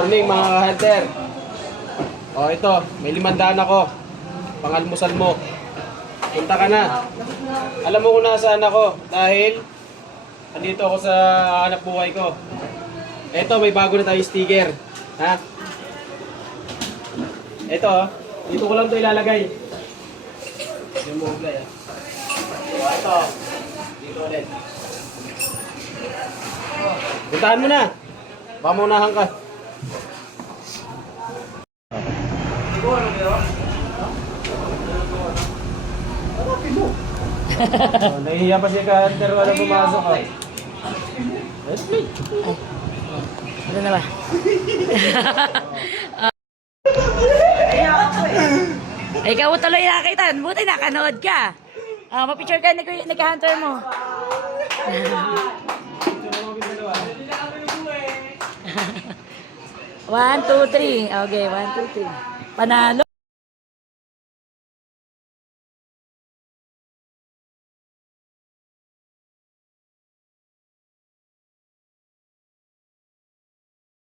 morning mga ka-hunter. O ito, may 500 ako. Pangalmusal mo. Punta ka na. Alam mo kung nasaan ako dahil andito ako sa hanap buhay ko. Ito, may bago na tayo sticker. Ha? Ito, dito ko lang ito ilalagay. Yung moblay, ha? Ito, dito ulit. Puntahan mo na. Baka maunahan ka. Nahihiya pa siya ka-hunter, wala pumasok ka. Let's play. Ano na ba? Ikaw tuloy nakita. Buti nakanood ka. Mapicture ka nag-hunter mo. 1, 2, 3. Okay, 1, 2, 3. Panalo.